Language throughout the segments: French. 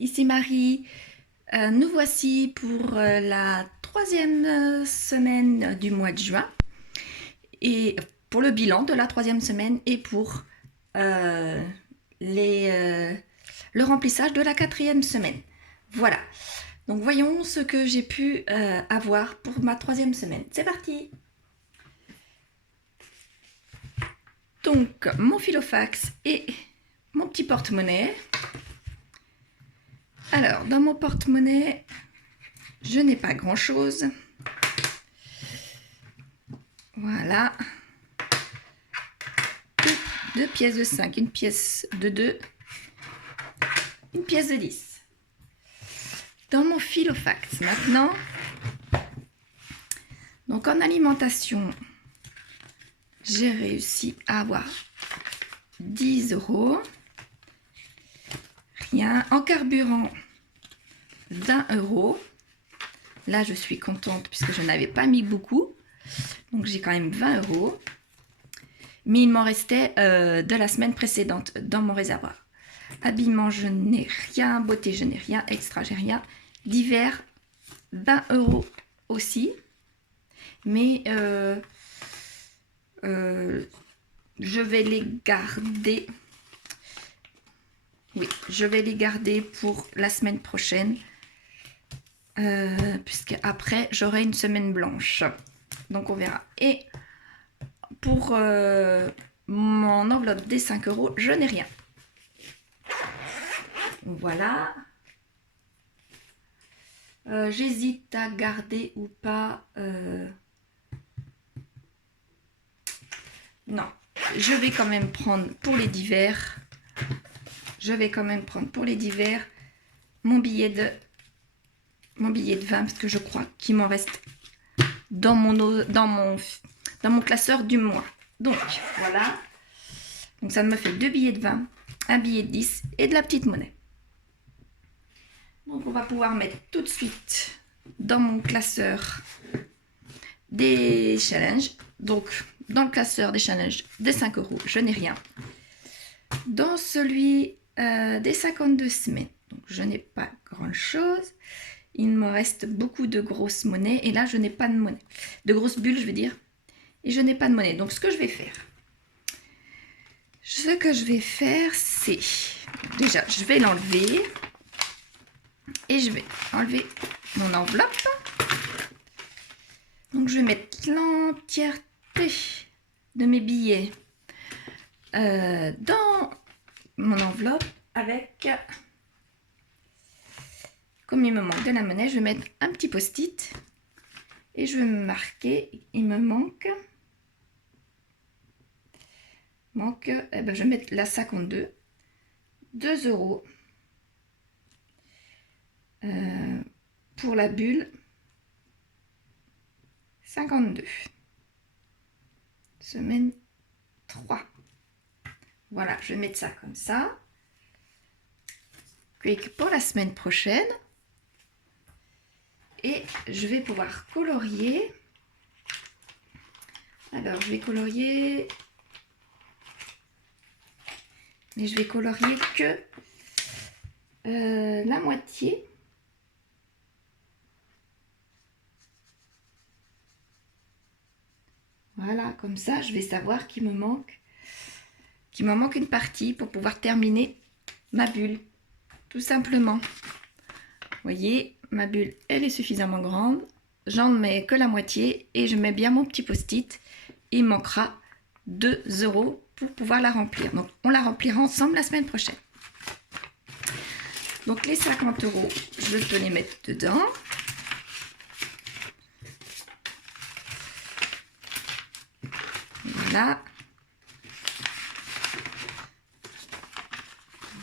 ici Marie. Nous voici pour la troisième semaine du mois de juin et pour le bilan de la troisième semaine et pour le remplissage de la quatrième semaine. Voilà, donc voyons ce que j'ai pu avoir pour ma troisième semaine. C'est parti! Donc mon filofax et mon petit porte-monnaie. Alors, dans mon porte-monnaie, je n'ai pas grand-chose. Voilà. Deux pièces de 5, une pièce de 2, une pièce de 10. Dans mon filofax, maintenant, donc en alimentation, j'ai réussi à avoir 10 €. Rien. En carburant, 20 €. Là, je suis contente puisque je n'avais pas mis beaucoup. Donc, j'ai quand même 20 €. Mais il m'en restait de la semaine précédente dans mon réservoir. Habillement, je n'ai rien. Beauté, je n'ai rien. Extra, j'ai rien. Divers, 20 € aussi. Mais je vais les garder. Oui, je vais les garder pour la semaine prochaine. Puisque après, j'aurai une semaine blanche. Donc, on verra. Et pour mon enveloppe des 5 €, je n'ai rien. Voilà. J'hésite à garder ou pas. Non, je vais quand même prendre pour les divers. Mon billet de 20 parce que je crois qu'il m'en reste dans mon classeur du mois. Donc voilà. Donc ça me fait 2 billets de 20, un billet de 10 et de la petite monnaie. Donc on va pouvoir mettre tout de suite dans mon classeur des challenges. Donc dans le classeur des challenges des 5 €, je n'ai rien. Dans celui des 52 semaines, donc je n'ai pas grand chose. Il me reste beaucoup de grosses monnaies et là je n'ai pas de monnaie. De grosses bulles, je veux dire. Et je n'ai pas de monnaie. Donc ce que je vais faire, c'est déjà je vais l'enlever et je vais enlever mon enveloppe. Donc je vais mettre l'entièreté de mes billets dans mon enveloppe avec, comme il me manque de la monnaie, je vais mettre un petit post-it et je vais me marquer, il me manque, je vais mettre la 52, 2 € pour la bulle, 52, semaine 3. Voilà, je vais mettre ça comme ça. Puis pour la semaine prochaine, et je vais pouvoir colorier. Alors, je vais colorier, mais je vais colorier que la moitié. Voilà, comme ça, je vais savoir qu'il me manque une partie pour pouvoir terminer ma bulle, tout simplement. Vous voyez, ma bulle, elle est suffisamment grande. J'en mets que la moitié et je mets bien mon petit post-it. Il manquera 2 € pour pouvoir la remplir. Donc, on la remplira ensemble la semaine prochaine. Donc, les 50 €, je peux les mettre dedans. Voilà.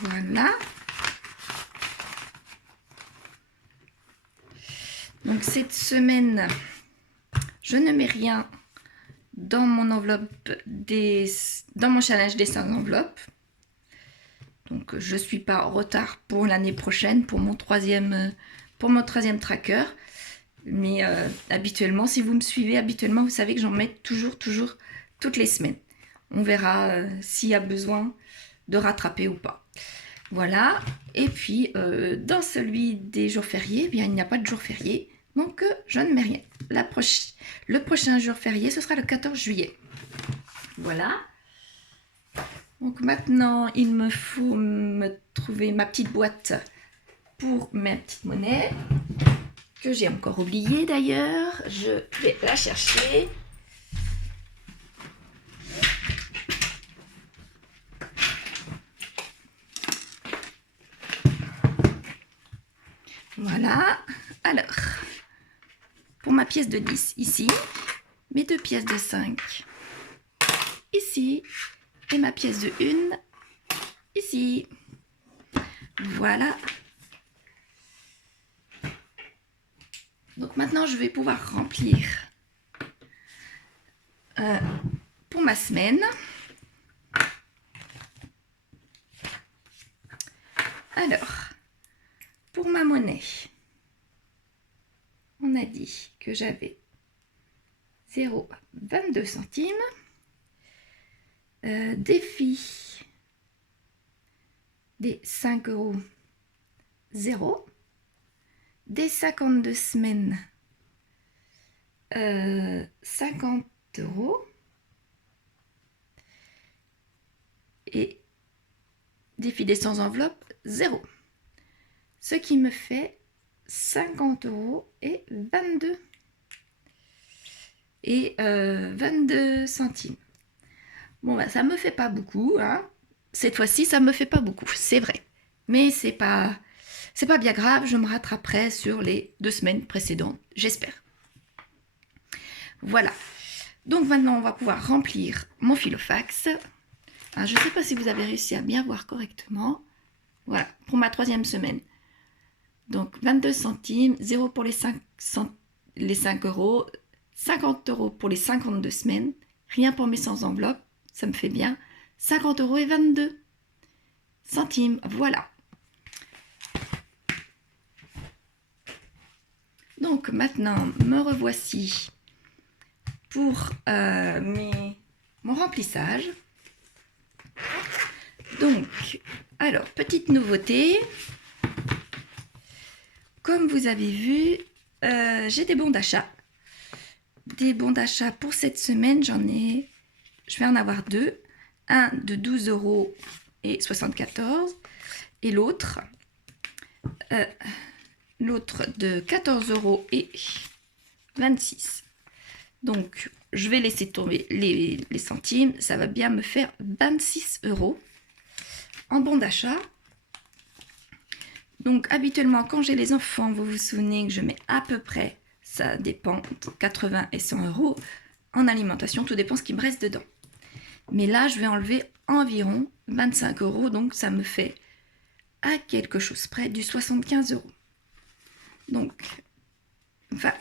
Voilà. Donc cette semaine, je ne mets rien dans mon enveloppe dans mon challenge des 5 enveloppes. Donc je ne suis pas en retard pour l'année prochaine, pour mon troisième tracker. Mais habituellement, si vous me suivez, vous savez que j'en mets toujours toutes les semaines. On verra s'il y a besoin de rattraper ou pas. Voilà. Et puis, dans celui des jours fériés, eh bien, il n'y a pas de jour férié. Donc, je ne mets rien. Le prochain jour férié, ce sera le 14 juillet. Voilà. Donc, maintenant, il me faut me trouver ma petite boîte pour mes petites monnaies, que j'ai encore oublié d'ailleurs. Je vais la chercher. Voilà. Alors, pour ma pièce de 10, ici, mes 2 pièces de 5, ici, et ma pièce de 1, ici. Voilà. Donc maintenant, je vais pouvoir remplir pour ma semaine. Alors, pour ma monnaie, on a dit que j'avais 0,22 centimes. Défi des 5 euros, 0. Des 52 semaines, 50 euros. Et défi des 100 enveloppes, 0. Ce qui me fait 50 euros et 22. Et 22 centimes. Bon, bah, ça me fait pas beaucoup, hein. Cette fois-ci, ça me fait pas beaucoup, c'est vrai. Mais c'est pas bien grave, je me rattraperai sur les 2 semaines précédentes, j'espère. Voilà. Donc maintenant, on va pouvoir remplir mon filofax. Alors, je ne sais pas si vous avez réussi à bien voir correctement. Voilà, pour ma 3e semaine. Donc 22 centimes, 0 pour les 5 euros, 50 euros pour les 52 semaines, rien pour mes 100 enveloppes, ça me fait bien, 50 euros et 22 centimes, voilà. Donc maintenant, me revoici pour mon remplissage. Donc, alors, petite nouveauté. Comme vous avez vu, j'ai des bons d'achat. Des bons d'achat pour cette semaine, je vais en avoir 2. Un de 12,74 euros et l'autre de 14,26 euros. Donc, je vais laisser tomber les centimes. Ça va bien me faire 26 euros en bon d'achat. Donc, habituellement, quand j'ai les enfants, vous vous souvenez que je mets à peu près, ça dépend, entre 80 et 100 euros en alimentation. Tout dépend ce qui me reste dedans. Mais là, je vais enlever environ 25 euros. Donc, ça me fait à quelque chose près du 75 euros. Donc, enfin,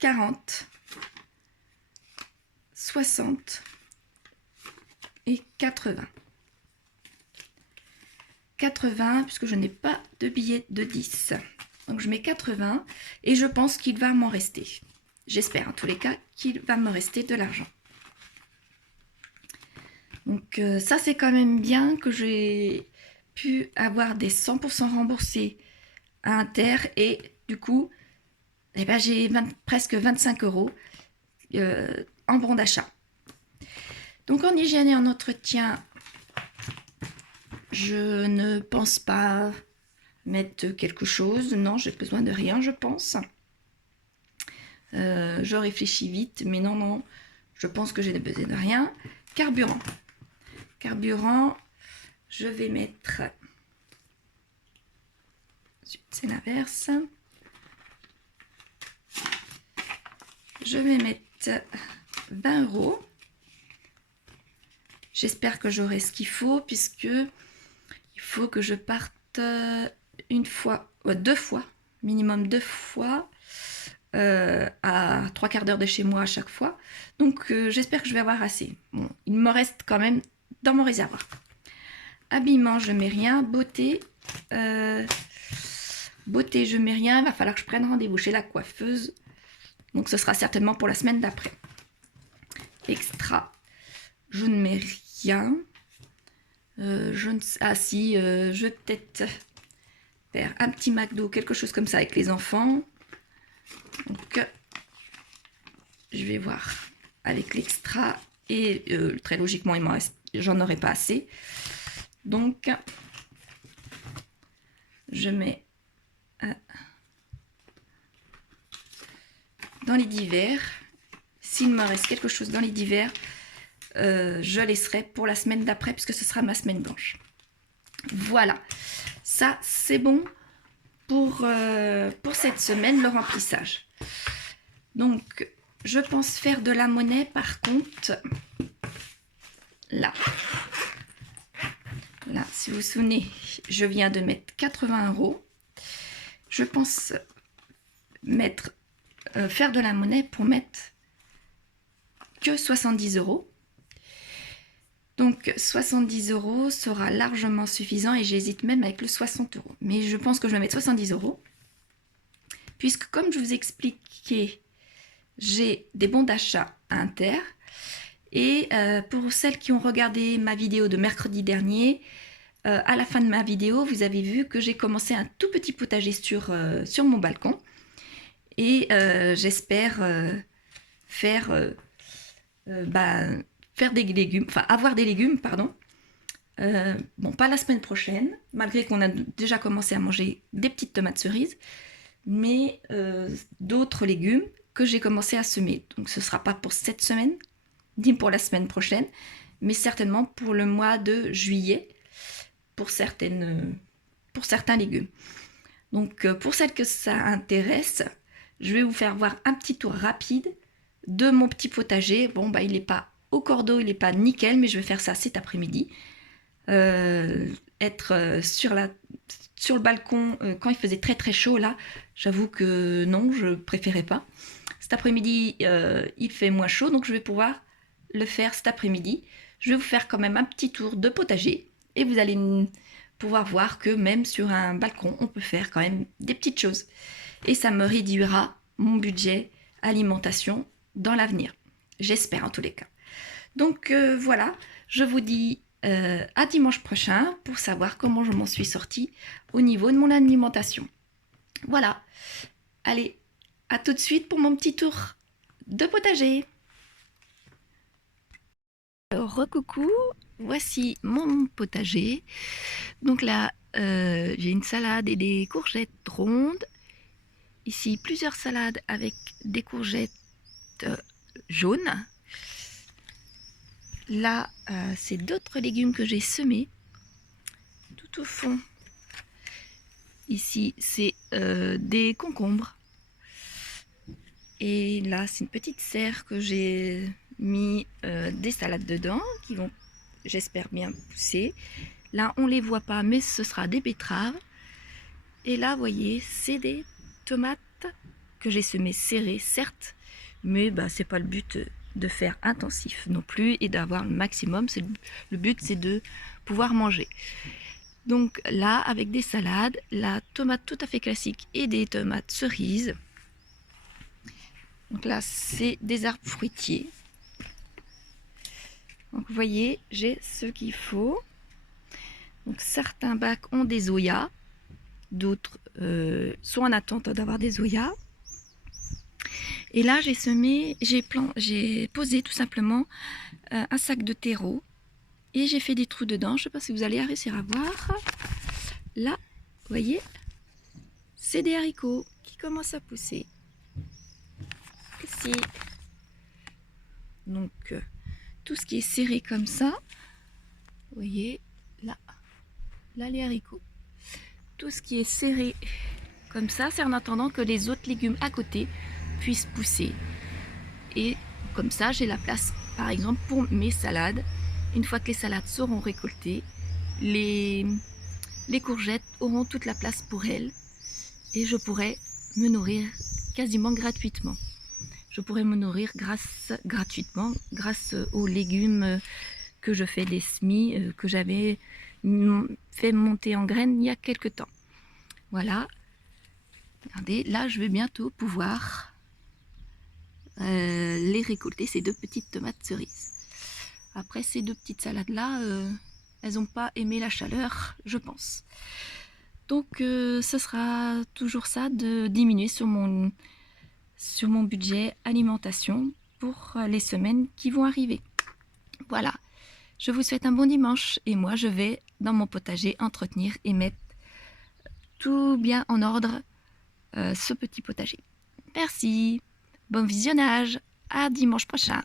40, 60 et 80. 80, puisque je n'ai pas de billet de 10. Donc, je mets 80 et je pense qu'il va m'en rester. J'espère en tous les cas qu'il va me rester de l'argent. Donc, ça, c'est quand même bien que j'ai pu avoir des 100% remboursés à Inter et du coup, eh ben, j'ai presque 25 euros en bon d'achat. Donc, en hygiène et en entretien, je ne pense pas mettre quelque chose. Non, j'ai besoin de rien, je pense. Je réfléchis vite, mais non, je pense que j'ai besoin de rien. Carburant. Carburant, je vais mettre... C'est l'inverse. Je vais mettre 20 euros. J'espère que j'aurai ce qu'il faut, puisque il faut que je parte une fois, deux fois, minimum 2 fois, à 3/4 d'heure de chez moi à chaque fois. Donc j'espère que je vais avoir assez. Bon, il me reste quand même dans mon réservoir. Habillement, je mets rien. Beauté, beauté, je mets rien. Il va falloir que je prenne rendez-vous chez la coiffeuse. Donc ce sera certainement pour la semaine d'après. Extra, je ne mets rien. Je ne sais... Ah si, je vais peut-être faire un petit McDo, quelque chose comme ça avec les enfants. Donc, je vais voir avec l'extra. Et très logiquement, j'en aurai pas assez. Donc, je mets dans les divers. S'il me reste quelque chose dans les divers, je laisserai pour la semaine d'après, puisque ce sera ma semaine blanche. Voilà, ça c'est bon pour cette semaine, le remplissage. Donc, je pense faire de la monnaie, par contre, là, si vous vous souvenez, je viens de mettre 80 €. Je pense faire de la monnaie pour mettre que 70 €. Donc 70 € sera largement suffisant et j'hésite même avec le 60 €. Mais je pense que je vais mettre 70 €. Puisque comme je vous expliquais, j'ai des bons d'achat à Inter. Et pour celles qui ont regardé ma vidéo de mercredi dernier, à la fin de ma vidéo, vous avez vu que j'ai commencé un tout petit potager sur mon balcon. Et j'espère faire des légumes, enfin avoir des légumes, pardon. Bon, pas la semaine prochaine, malgré qu'on a déjà commencé à manger des petites tomates cerises, mais d'autres légumes que j'ai commencé à semer. Donc ce ne sera pas pour cette semaine, ni pour la semaine prochaine, mais certainement pour le mois de juillet, pour certains légumes. Donc pour celles que ça intéresse, je vais vous faire voir un petit tour rapide de mon petit potager. Bon, bah il n'est pas au cordeau, il n'est pas nickel, mais je vais faire ça cet après-midi. Être sur le balcon quand il faisait très très chaud, là, j'avoue que non, je préférais pas. Cet après-midi, il fait moins chaud, donc je vais pouvoir le faire cet après-midi. Je vais vous faire quand même un petit tour de potager et vous allez pouvoir voir que même sur un balcon, on peut faire quand même des petites choses. Et ça me réduira mon budget alimentation dans l'avenir. J'espère en tous les cas. Donc voilà, je vous dis à dimanche prochain pour savoir comment je m'en suis sortie au niveau de mon alimentation. Voilà, allez, à tout de suite pour mon petit tour de potager. Alors, recoucou, voici mon potager. Donc là, j'ai une salade et des courgettes rondes. Ici, plusieurs salades avec des courgettes jaunes. Là, c'est d'autres légumes que j'ai semés. Tout au fond, ici, c'est des concombres. Et là, c'est une petite serre que j'ai mis des salades dedans qui vont, j'espère, bien pousser. Là, on ne les voit pas, mais ce sera des betteraves. Et là, vous voyez, c'est des tomates que j'ai semées serrées, certes, mais bah, c'est pas le but de faire intensif non plus et d'avoir le maximum. Le but, c'est de pouvoir manger. Donc là, avec des salades, la tomate tout à fait classique et des tomates cerises. Donc là, c'est des arbres fruitiers. Donc vous voyez, j'ai ce qu'il faut. Donc certains bacs ont des zoyas, d'autres sont en attente d'avoir des zoyas. Et là, j'ai semé, j'ai posé tout simplement un sac de terreau et j'ai fait des trous dedans. Je ne sais pas si vous allez réussir à voir. Là, vous voyez, c'est des haricots qui commencent à pousser. Ici. Donc, tout ce qui est serré comme ça, vous voyez, là les haricots. Tout ce qui est serré comme ça, c'est en attendant que les autres légumes à côté puissent pousser. Et comme ça, j'ai la place, par exemple, pour mes salades. Une fois que les salades seront récoltées, les courgettes auront toute la place pour elles. Et je pourrai me nourrir quasiment gratuitement. Je pourrais me nourrir gratuitement grâce aux légumes que je fais des semis, que j'avais fait monter en graines il y a quelques temps. Voilà. Regardez, là je vais bientôt pouvoir les récolter, ces deux petites tomates cerises. Après ces deux petites salades là, elles n'ont pas aimé la chaleur, je pense. Donc ce sera toujours ça, de diminuer sur mon budget alimentation pour les semaines qui vont arriver. Voilà, je vous souhaite un bon dimanche et moi je vais dans mon potager entretenir et mettre tout bien en ordre ce petit potager. Merci, bon visionnage, à dimanche prochain.